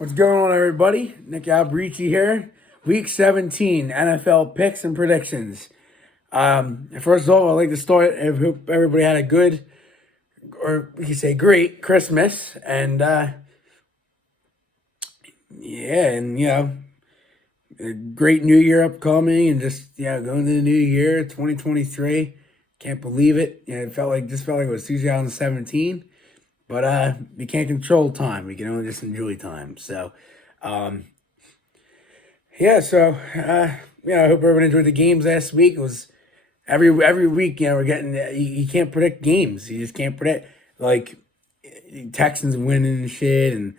What's going on, everybody? Nick Alberici here. Week 17 NFL picks and predictions. First of all, I'd like to start. I hope everybody had a good, or we could say great, Christmas, and yeah, and a great New Year upcoming, and just going to the new year, 2023. Can't believe it. It felt like it was 2017, but we can't control time. We can only just enjoy time. So. Um, Yeah, so I hope everyone enjoyed the games last week. It was every week. We're getting you can't predict games. You just can't predict like Texans winning and shit, and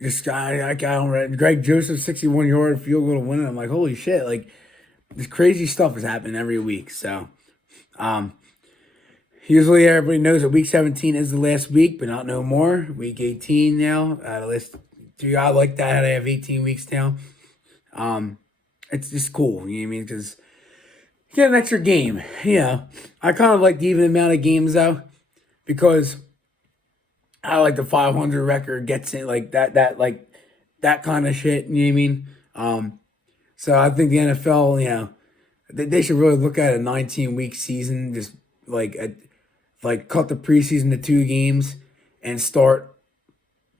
this guy I don't Greg Joseph 61-yard field goal winning. I'm like, holy shit! Like this crazy stuff is happening every week. So um, usually everybody knows that week 17 is the last week, but not no more. Week 18 now. The last two, I like that how they have 18 weeks now. Um, it's just cool, you know what I mean? Because you get an extra game. I kind of like the even amount of games though, because I like the 500 record gets in like that kind of shit. You know what I mean? So I think the NFL, they should really look at a 19-week season, just like cut the preseason to two games and start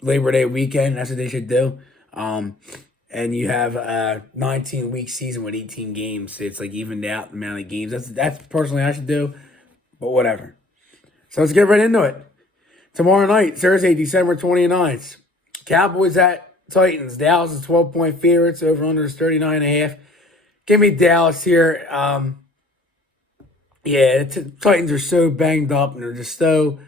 Labor Day weekend. That's what they should do. And you have a 19-week season with 18 games. So it's like evened out the amount of games. That's personally I should do, but whatever. So let's get right into it. Tomorrow night, Thursday, December 29th. Cowboys at Titans. Dallas is 12-point favorites. Over under is 39.5. Give me Dallas here. The Titans are so banged up and they're so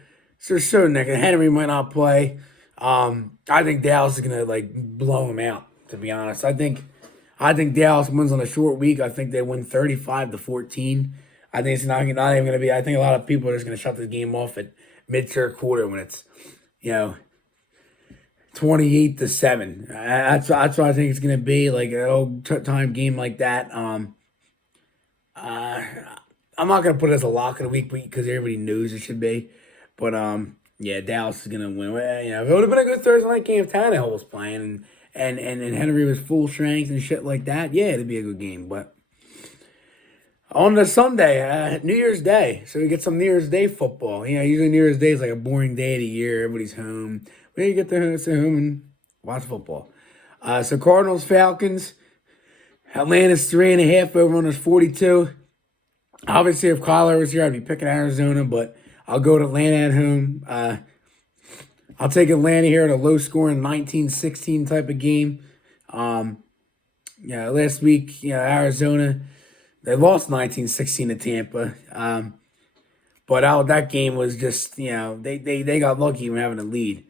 naked. Henry might not play. I think Dallas is gonna like blow them out. To be honest, I think Dallas wins on a short week. I think they win 35-14. I think it's not even gonna be. I think a lot of people are just gonna shut the game off at mid-third quarter when it's you know 28-7. That's what I think it's gonna be, like an old time game like that. Uh, I'm not gonna put it as a lock of the week because everybody knows it should be, but yeah, Dallas is gonna win. Well, if it would have been a good Thursday night game if Tannehill was playing and Henry was full strength and shit like that, yeah, it'd be a good game. But on the Sunday, New Year's Day, so we get some New Year's Day football. Usually New Year's Day is like a boring day of the year. Everybody's home. Well, you get to stay home and watch football. So Cardinals, Falcons, Atlanta's 3.5 over on 42. Obviously, if Kyler was here, I'd be picking Arizona, but I'll go to Atlanta at home. I'll take Atlanta here in a low-scoring 19-16 type of game. Last week, Arizona, they lost 19-16 to Tampa. But that game was just, they got lucky from having a lead.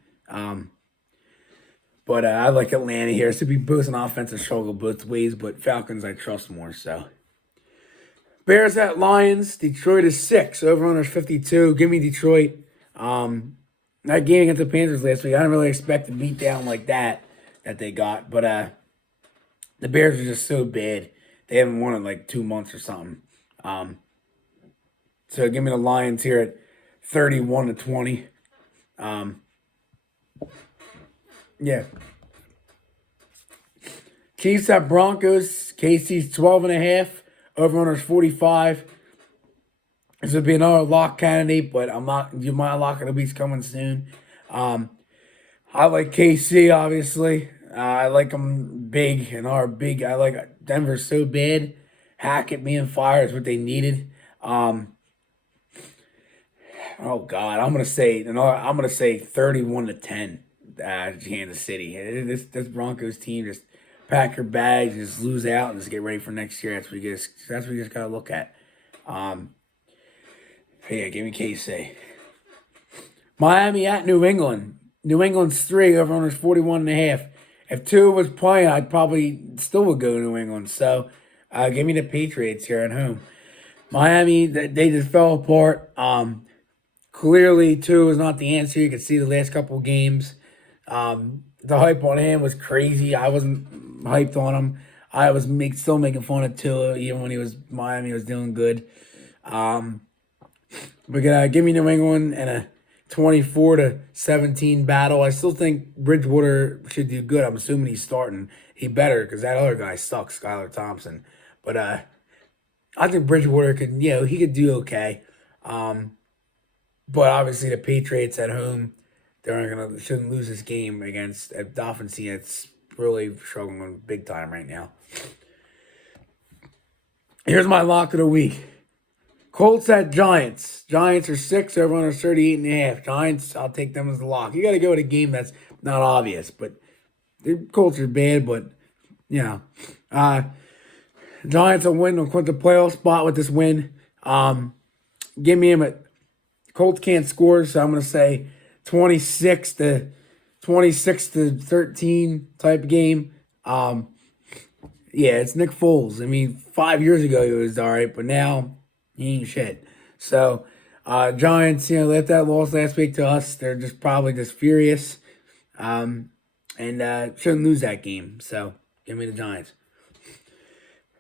But I like Atlanta here. It's to be both an offensive struggle both ways, but Falcons I trust more, so. Bears at Lions. Detroit is 6. Over under 52. Give me Detroit. That game against the Panthers last week, I didn't really expect a beat down like that they got. But the Bears are just so bad. They haven't won in like 2 months or something. So give me the Lions here at 31-20. Yeah. Chiefs at Broncos. KC's 12.5. Over under 45. This would be another lock candidate, but I'm not. My lock of the week's coming soon. I like KC, obviously. I like them big and are big. I like Denver so bad. Hackett being fired is what they needed. Oh God, I'm gonna say 31-10. Kansas City. This Broncos team just pack your bags, just lose out, and just get ready for next year. That's what you just gotta look at. Yeah, give me KC. Miami at New England. New England's 3, over under 41.5. If 2 was playing, I'd probably still would go New England. So give me the Patriots here at home. Miami, they just fell apart. Clearly 2 is not the answer. You can see the last couple of games. The hype on him was crazy. I wasn't hyped on him. I was still making fun of Tua, even when Miami was doing good. We're gonna give me New England and a 24-17 battle. I still think Bridgewater should do good. I'm assuming he's starting. He better because that other guy sucks, Skylar Thompson. But I think Bridgewater could, he could do okay. Um, but obviously the Patriots at home, shouldn't lose this game against a Dolphins team that's really struggling big time right now. Here's my lock of the week. Colts at Giants. Giants are 6 over under 38.5. Giants, I'll take them as the lock. You got to go with a game that's not obvious, but the Colts are bad, but Giants will win. They'll quit the playoff spot with this win. Give me him at Colts can't score, so I'm gonna say 26 to 13 type game. It's Nick Foles. I mean, 5 years ago he was all right, but now he ain't shit. So, Giants, let that loss last week to us. They're probably just furious, and shouldn't lose that game. So, give me the Giants.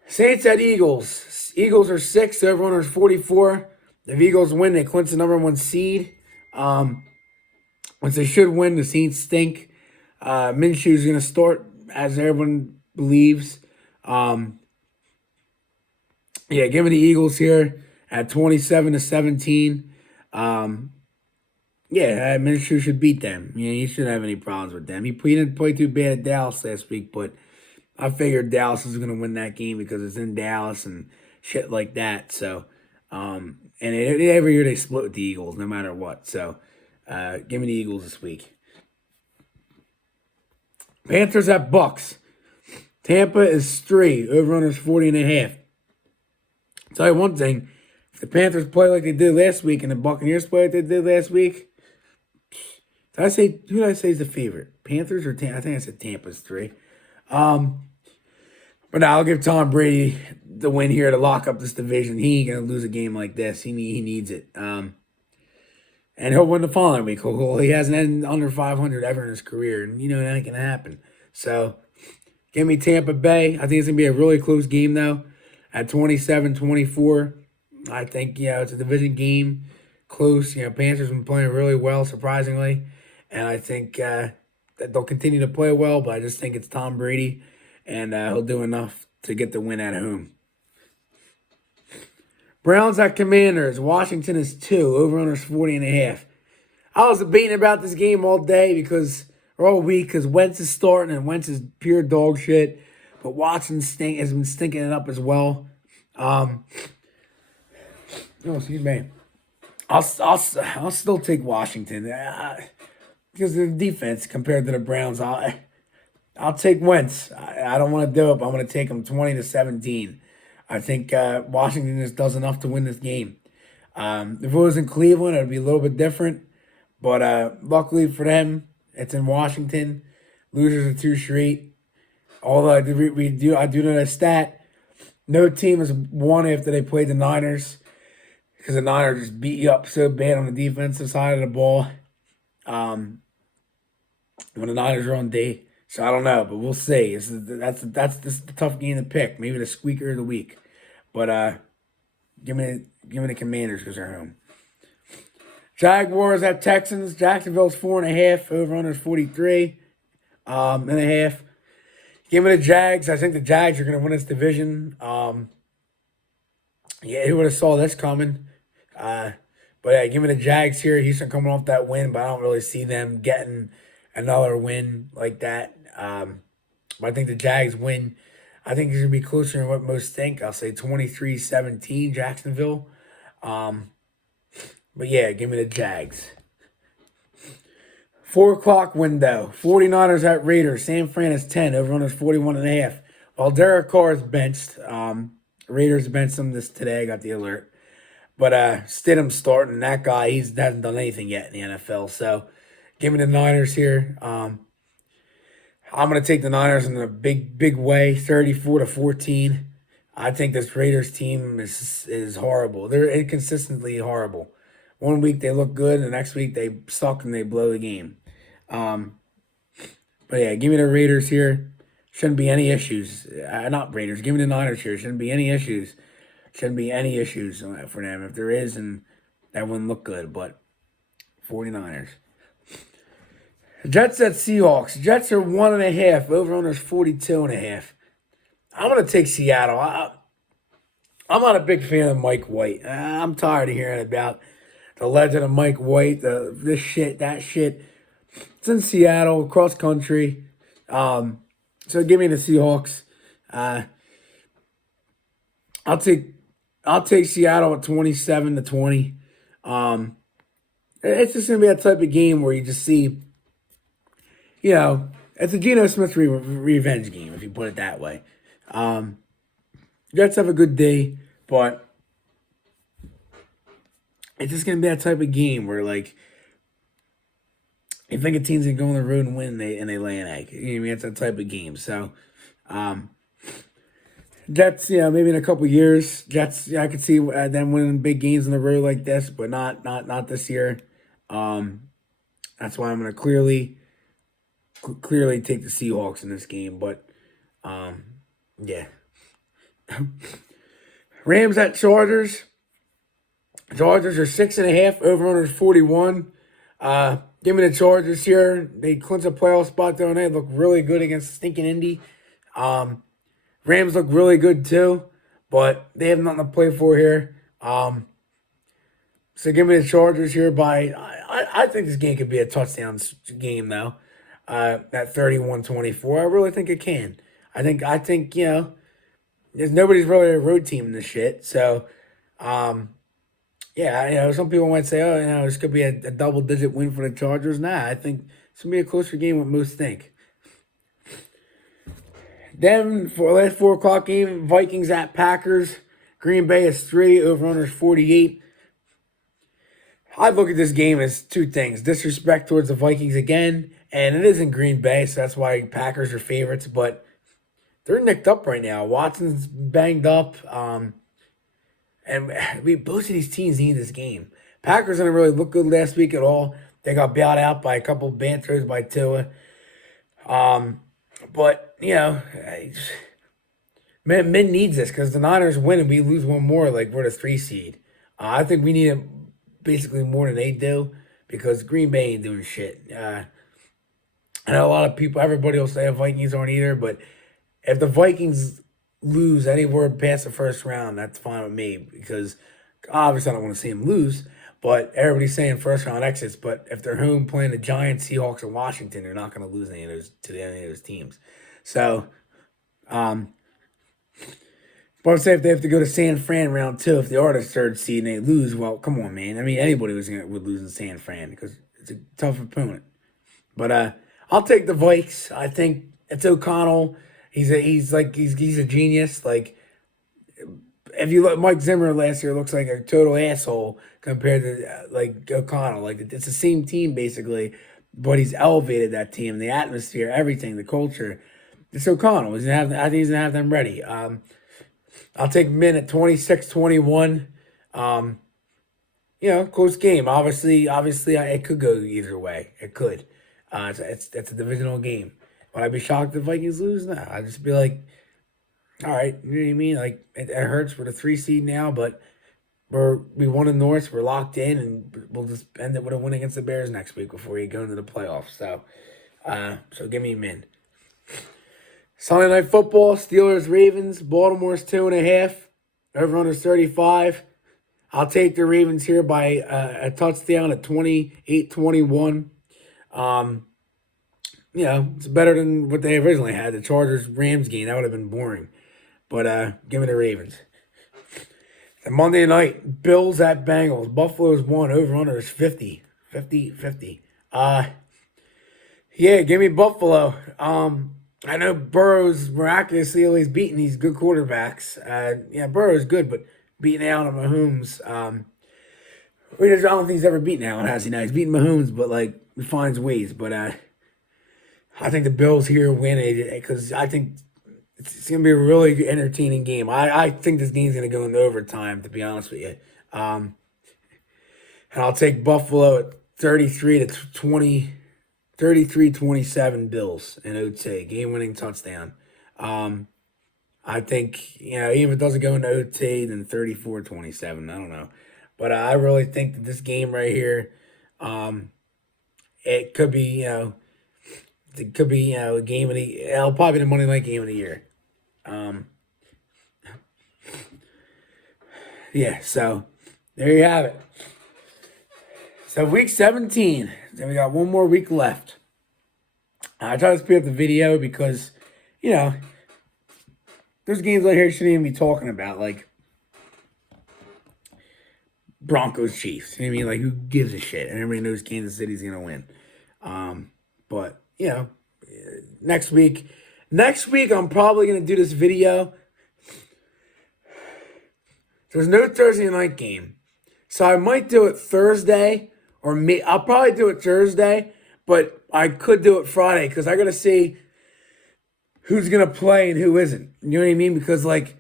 Saints at Eagles. Eagles are 6. Everyone is 44. If Eagles win, they clinch the number 1 seed. Once they should win, the Saints stink. Minshew is going to start, as everyone believes. Give me the Eagles here at 27-17. Minshew should beat them. He shouldn't have any problems with them. He didn't play too bad at Dallas last week, but I figured Dallas was going to win that game because it's in Dallas and shit like that. So, and every year they split with the Eagles, no matter what. So, give me the Eagles this week. Panthers at Bucks. Tampa is 3. Over-under is 40.5. I'll tell you one thing. If the Panthers play like they did last week and the Buccaneers play like they did last week, who did I say is the favorite? Panthers or Tampa? I think I said Tampa's 3. But I'll give Tom Brady the win here to lock up this division. He ain't going to lose a game like this. He needs it. And he'll win the following week. He hasn't ended under 500 ever in his career. And, that ain't going to happen. So, give me Tampa Bay. I think it's going to be a really close game, though, at 27-24. I think, it's a division game. Close. Panthers have been playing really well, surprisingly. And I think that they'll continue to play well, but I just think it's Tom Brady. And he'll do enough to get the win at home. Browns at Commanders. Washington is 2. Over-under is 40.5. I was debating about this game all day all week because Wentz is starting and Wentz is pure dog shit. But Watson has been stinking it up as well. Excuse me. I'll still take Washington because of the defense compared to the Browns. I'll take Wentz. I don't want to do it, but I'm going to take him 20-17. I think Washington just does enough to win this game. If it was in Cleveland, it would be a little bit different. But luckily for them, it's in Washington. Losers are 2 straight. Although I do know that stat. No team has won after they played the Niners because the Niners just beat you up so bad on the defensive side of the ball. When the Niners are on D. So I don't know, but we'll see. This is the tough game to pick. Maybe the squeaker of the week, but give me the Commanders because they're home. Jaguars at Texans. Jacksonville's 4.5. Over under is 43.5. Give me the Jags. I think the Jags are going to win this division. Who would have saw this coming? Give me the Jags here. Houston coming off that win, but I don't really see them getting another win like that. But I think the Jags win. I think it's going to be closer than what most think. I'll say 23-17 Jacksonville. Give me the Jags. 4 o'clock window. 49ers at Raiders. San Fran is 10. Over-under is 41.5. While Derek Carr is benched. Raiders benched him today. I got the alert. But Stidham's starting. That guy, he hasn't done anything yet in the NFL. So, give me the Niners here. I'm going to take the Niners in a big way, 34-14. I think this Raiders team is horrible. They're inconsistently horrible. One week they look good, and the next week they suck and they blow the game. Give me the Raiders here. Shouldn't be any issues. Not Raiders. Give me the Niners here. Shouldn't be any issues. Shouldn't be any issues for them. If there is, and that wouldn't look good. But 49ers. Jets at Seahawks. Jets are 1.5. Over under is 42.5. I'm gonna take Seattle. I'm not a big fan of Mike White. I'm tired of hearing about the legend of Mike White, this shit, that shit. It's in Seattle, cross country. So give me the Seahawks. Uh, I'll take I'll take Seattle at 27-20. Um, it's just gonna be that type of game where you just see, it's a Geno Smith revenge game if you put it that way. Um, Jets have a good day, but it's just gonna be that type of game where like you think a team's gonna go on the road and win, and they lay an egg. You know what I mean? It's that type of game. So, um, Jets, maybe in a couple years, Jets, I could see them winning big games in the road like this, but not this year. Um, that's why I'm gonna clearly take the Seahawks in this game. But yeah, Rams at Chargers. Chargers are 6.5. Over under 41. Give me the Chargers here. They clinch a playoff spot there, and they look really good against stinking Indy. Rams look really good too, but they have nothing to play for here. So give me the Chargers here by. I think this game could be a touchdown game though. At 31-24, I really think it can. I think there's nobody's really a road team in this shit. So, yeah, some people might say, oh, this could be a double-digit win for the Chargers. Nah, I think it's going to be a closer game than most think. Then, for the last 4 o'clock game, Vikings at Packers. Green Bay is 3, over-under is 48. I look at this game as two things. Disrespect towards the Vikings again, and it is in Green Bay, so that's why Packers are favorites, but they're nicked up right now. Watson's banged up. And both of these teams need this game. Packers didn't really look good last week at all. They got bailed out by a couple bad throws by Tua. But, Men needs this because the Niners win and we lose one more, like we're the 3 seed. I think we need it basically more than they do because Green Bay ain't doing shit. I know a lot of people, everybody will say the Vikings aren't either, but if the Vikings lose anywhere past the first round, that's fine with me because obviously I don't want to see them lose, but everybody's saying first round exits. But if they're home playing the Giants, Seahawks, and Washington, they're not going to lose any of those teams. So, but I'd say if they have to go to San Fran round 2, if they are the 3rd seed and they lose, well, come on, man. I mean, anybody would lose in San Fran because it's a tough opponent. But I'll take the Vikes. I think it's O'Connell. He's a genius. Like if you look, Mike Zimmer last year looks like a total asshole compared to like O'Connell. Like it's the same team basically, but he's elevated that team, the atmosphere, everything, the culture. It's O'Connell. I think he's gonna have them ready. I'll take Min at 26-21. Close game. Obviously, it could go either way. It could. It's a divisional game. Would I be shocked if Vikings lose? No. I'd just be like, all right, you know what I mean? Like it hurts. We're the 3 seed now, but we won the North. We're locked in, and we'll just end it with a win against the Bears next week before you go into the playoffs. So give me Min. Sunday Night Football, Steelers, Ravens. Baltimore's 2.5. Over under 35. I'll take the Ravens here by a touchdown at 28-21. It's better than what they originally had. The Chargers-Rams game, that would have been boring. But give me the Ravens. And Monday night, Bills at Bengals. Buffalo's 1. Over under is 50. 50. Yeah, give me Buffalo. I know Burrow's miraculously always beating these good quarterbacks. Burrow's good, but beating Allen and Mahomes. I don't think he's ever beaten Allen, has he? Now he's beaten Mahomes, but like he finds ways. But I think the Bills here win it because I think it's going to be a really entertaining game. I think this game's going to go into overtime, to be honest with you. And I'll take Buffalo at 33-20. 33-27 Bills in OT, game-winning touchdown. I think, even if it doesn't go into OT, then 34-27. I don't know. But I really think that this game right here, It could be, a game of the. It'll probably be the Monday night game of the year. Um, yeah. So there you have it. So week 17. Then we got one more week left. I try to speed up the video because, you know, there's games out here you shouldn't even be talking about, like Broncos Chiefs. You know what I mean? Like, who gives a shit? And everybody knows Kansas City's gonna win. But next week, I'm probably gonna do this video. There's no Thursday night game, so I might do it Thursday, or I'll probably do it Thursday, but I could do it Friday because I gotta see who's gonna play and who isn't. You know what I mean? Because, like,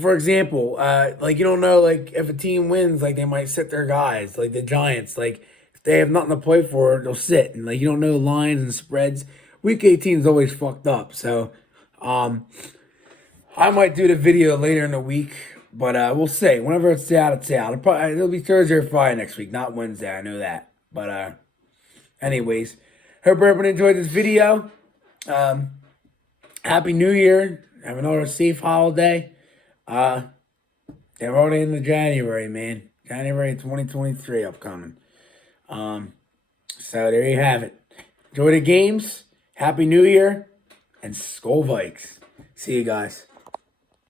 for example, like, you don't know, like, if a team wins, like, they might sit their guys, like the Giants. Like, if they have nothing to play for, they'll sit, and, like, you don't know lines and spreads. Week 18 is always fucked up, so I might do the video later in the week, but we'll see. Whenever it's out, it's out. It'll be Thursday or Friday next week, not Wednesday. I know that. But anyways, hope everyone enjoyed this video. Happy New Year. Have another safe holiday. They're already in the January, man. January 2023 upcoming. So there you have it. Enjoy the games. Happy New Year. And Skol Vikes. See you guys.